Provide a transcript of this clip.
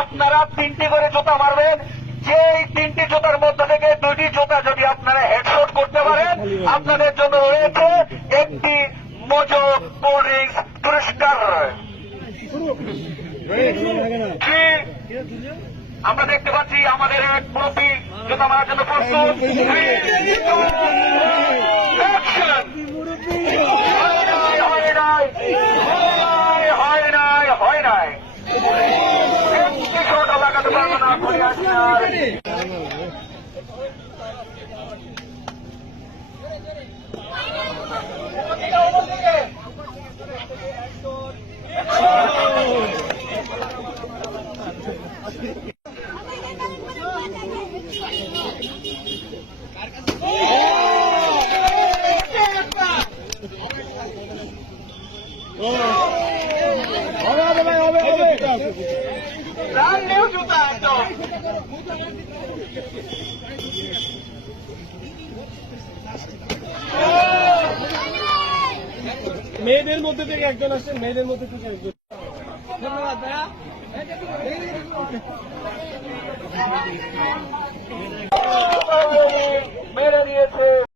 আপনারা তিনটি করে জুতা মারবেন। যে তিনটি জুতার মধ্যে থেকে দুইটি জুতা যদি আপনারা হেডশট করতে পারেন আপনাদের জন্য রয়েছে একটি মোজো কোল্ড ড্রিঙ্কস পুরস্কার? আমরা দেখতে পাচ্ছি আমাদের এক মুরব্বী জুতা মারার জন্য প্রস্তুত! হয় নাই, হয় নাই, হয় নাই লাগাতে পারব না মেয়েদের মধ্যে থেকে একজন আসছেন মেয়েদের মধ্যে থেকে একজন। মেরে দিয়েছে